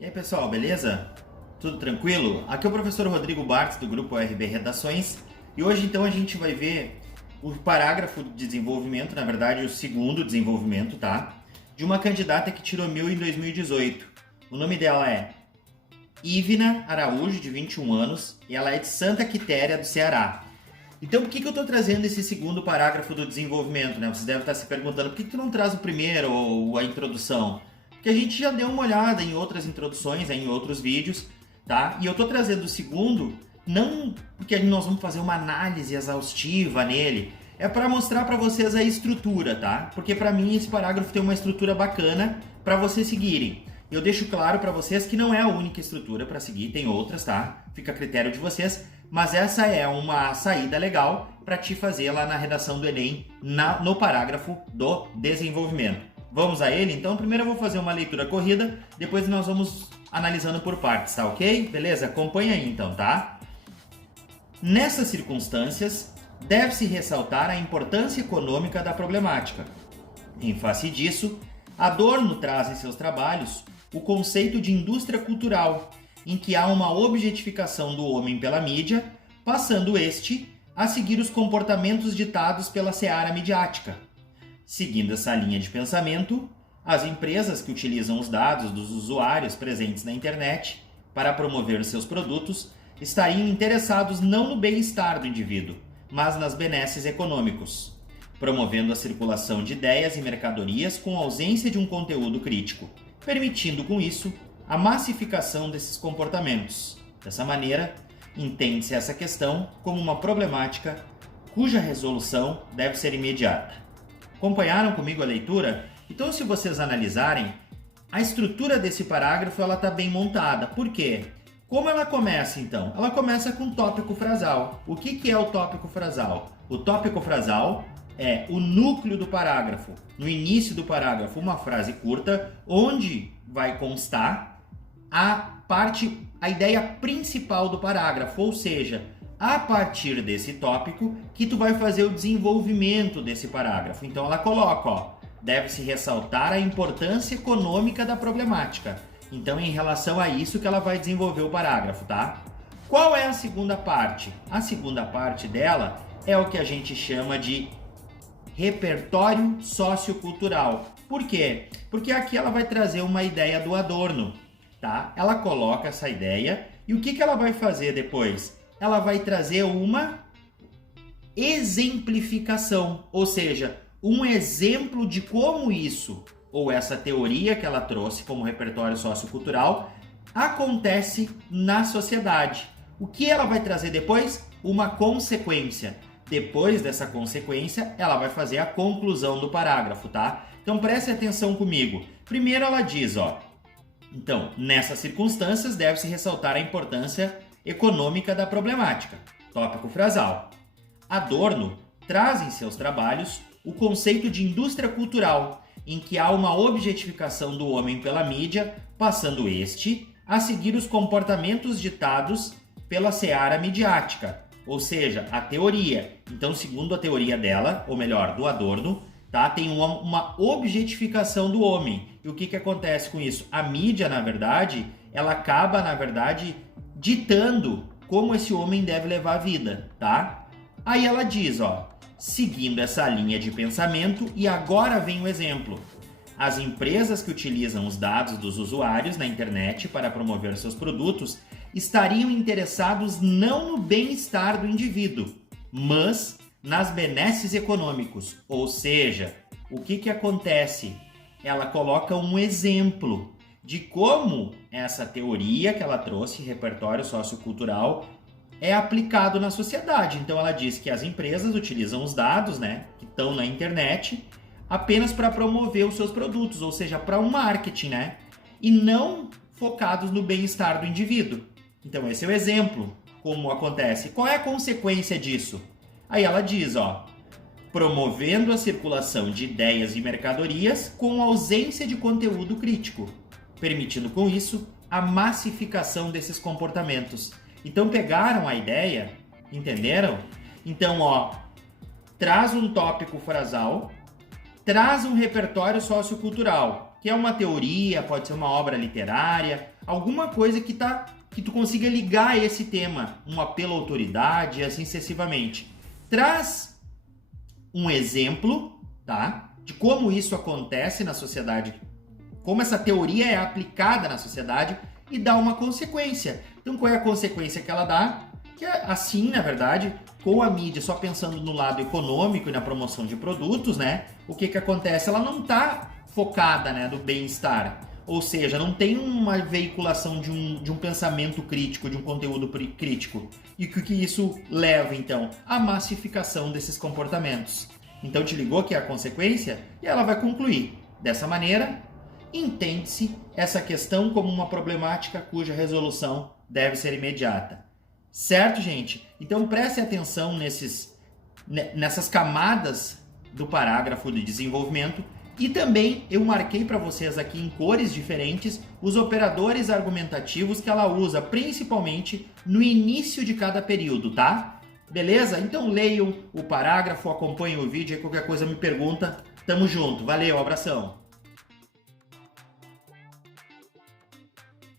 E aí pessoal, beleza? Tudo tranquilo? Aqui é o professor Rodrigo Bartz do grupo RB Redações e hoje então a gente vai ver o parágrafo de desenvolvimento, na verdade o segundo desenvolvimento, tá? De uma candidata que tirou 1000 em 2018. O nome dela é Ivna Araújo, de 21 anos, e ela é de Santa Quitéria, do Ceará. Então, por que eu estou trazendo esse segundo parágrafo do desenvolvimento, né? Vocês devem estar se perguntando, por que tu não traz o primeiro ou a introdução? Porque a gente já deu uma olhada em outras introduções, em outros vídeos, tá? E eu estou trazendo o segundo, não porque nós vamos fazer uma análise exaustiva nele, é para mostrar para vocês a estrutura, tá? Porque para mim esse parágrafo tem uma estrutura bacana para vocês seguirem. Eu deixo claro para vocês que não é a única estrutura para seguir, tem outras, tá? Fica a critério de vocês, mas essa é uma saída legal para te fazer lá na redação do Enem, no parágrafo do desenvolvimento. Vamos a ele? Então, primeiro eu vou fazer uma leitura corrida, depois nós vamos analisando por partes, tá ok? Beleza? Acompanha aí então, tá? Nessas circunstâncias, deve-se ressaltar a importância econômica da problemática. Em face disso, Adorno traz em seus trabalhos o conceito de indústria cultural, em que há uma objetificação do homem pela mídia, passando este a seguir os comportamentos ditados pela seara midiática. Seguindo essa linha de pensamento, as empresas que utilizam os dados dos usuários presentes na internet para promover seus produtos estariam interessados não no bem-estar do indivíduo, mas nas benesses econômicos, promovendo a circulação de ideias e mercadorias com ausência de um conteúdo crítico, permitindo com isso a massificação desses comportamentos. Dessa maneira, entende-se essa questão como uma problemática cuja resolução deve ser imediata. Acompanharam comigo a leitura? Então, se vocês analisarem, a estrutura desse parágrafo ela está bem montada. Por quê? Como ela começa, então? Ela começa com tópico frasal. O que é o tópico frasal? O tópico frasal é o núcleo do parágrafo. No início do parágrafo, uma frase curta, onde vai constar a ideia principal do parágrafo, ou seja, a partir desse tópico que tu vai fazer o desenvolvimento desse parágrafo. Então ela coloca, ó, deve-se ressaltar a importância econômica da problemática. Então em relação a isso que ela vai desenvolver o parágrafo, tá? Qual é a segunda parte? A segunda parte dela é o que a gente chama de repertório sociocultural. Por quê? Porque aqui ela vai trazer uma ideia do Adorno, tá? Ela coloca essa ideia e o que ela vai fazer depois? Ela vai trazer uma exemplificação, ou seja, um exemplo de como isso, ou essa teoria que ela trouxe como repertório sociocultural, acontece na sociedade. O que ela vai trazer depois? Uma consequência. Depois dessa consequência, ela vai fazer a conclusão do parágrafo, tá? Então preste atenção comigo. Primeiro ela diz, ó, então, nessas circunstâncias deve-se ressaltar a importância econômica da problemática. Tópico frasal. Adorno traz em seus trabalhos o conceito de indústria cultural, em que há uma objetificação do homem pela mídia, passando este a seguir os comportamentos ditados pela seara midiática, ou seja, a teoria. Então, segundo a teoria dela, ou melhor, do Adorno, tá? Tem uma objetificação do homem. E o que acontece com isso? A mídia, na verdade, ela acaba, ditando como esse homem deve levar a vida, tá? Aí ela diz, ó, seguindo essa linha de pensamento, e agora vem o exemplo. As empresas que utilizam os dados dos usuários na internet para promover seus produtos estariam interessados não no bem-estar do indivíduo, mas nas benesses econômicos. Ou seja, o que acontece? Ela coloca um exemplo de como essa teoria que ela trouxe, repertório sociocultural, é aplicado na sociedade. Então ela diz que as empresas utilizam os dados, né, que estão na internet apenas para promover os seus produtos, ou seja, para um marketing, né, e não focados no bem-estar do indivíduo. Então esse é o exemplo, como acontece. Qual é a consequência disso? Aí ela diz, ó, promovendo a circulação de ideias e mercadorias com ausência de conteúdo crítico, permitindo com isso a massificação desses comportamentos. Então pegaram a ideia, entenderam? Então, ó, traz um tópico frasal, traz um repertório sociocultural, que é uma teoria, pode ser uma obra literária, alguma coisa que tu consiga ligar a esse tema, um apelo à autoridade, assim sucessivamente. Traz um exemplo, tá, de como isso acontece na sociedade, como essa teoria é aplicada na sociedade e dá uma consequência. Então, qual é a consequência que ela dá? Que é assim, na verdade, com a mídia só pensando no lado econômico e na promoção de produtos, né? O que acontece? Ela não está focada, né, do bem-estar. Ou seja, não tem uma veiculação de um pensamento crítico, de um conteúdo crítico. E o que isso leva, então? À massificação desses comportamentos. Então, te ligou que é a consequência? E ela vai concluir. Dessa maneira, entende-se essa questão como uma problemática cuja resolução deve ser imediata. Certo, gente? Então, preste atenção nessas camadas do parágrafo de desenvolvimento. E também eu marquei para vocês aqui em cores diferentes os operadores argumentativos que ela usa, principalmente no início de cada período, tá? Beleza? Então leiam o parágrafo, acompanhem o vídeo e qualquer coisa me pergunta. Tamo junto. Valeu, abração!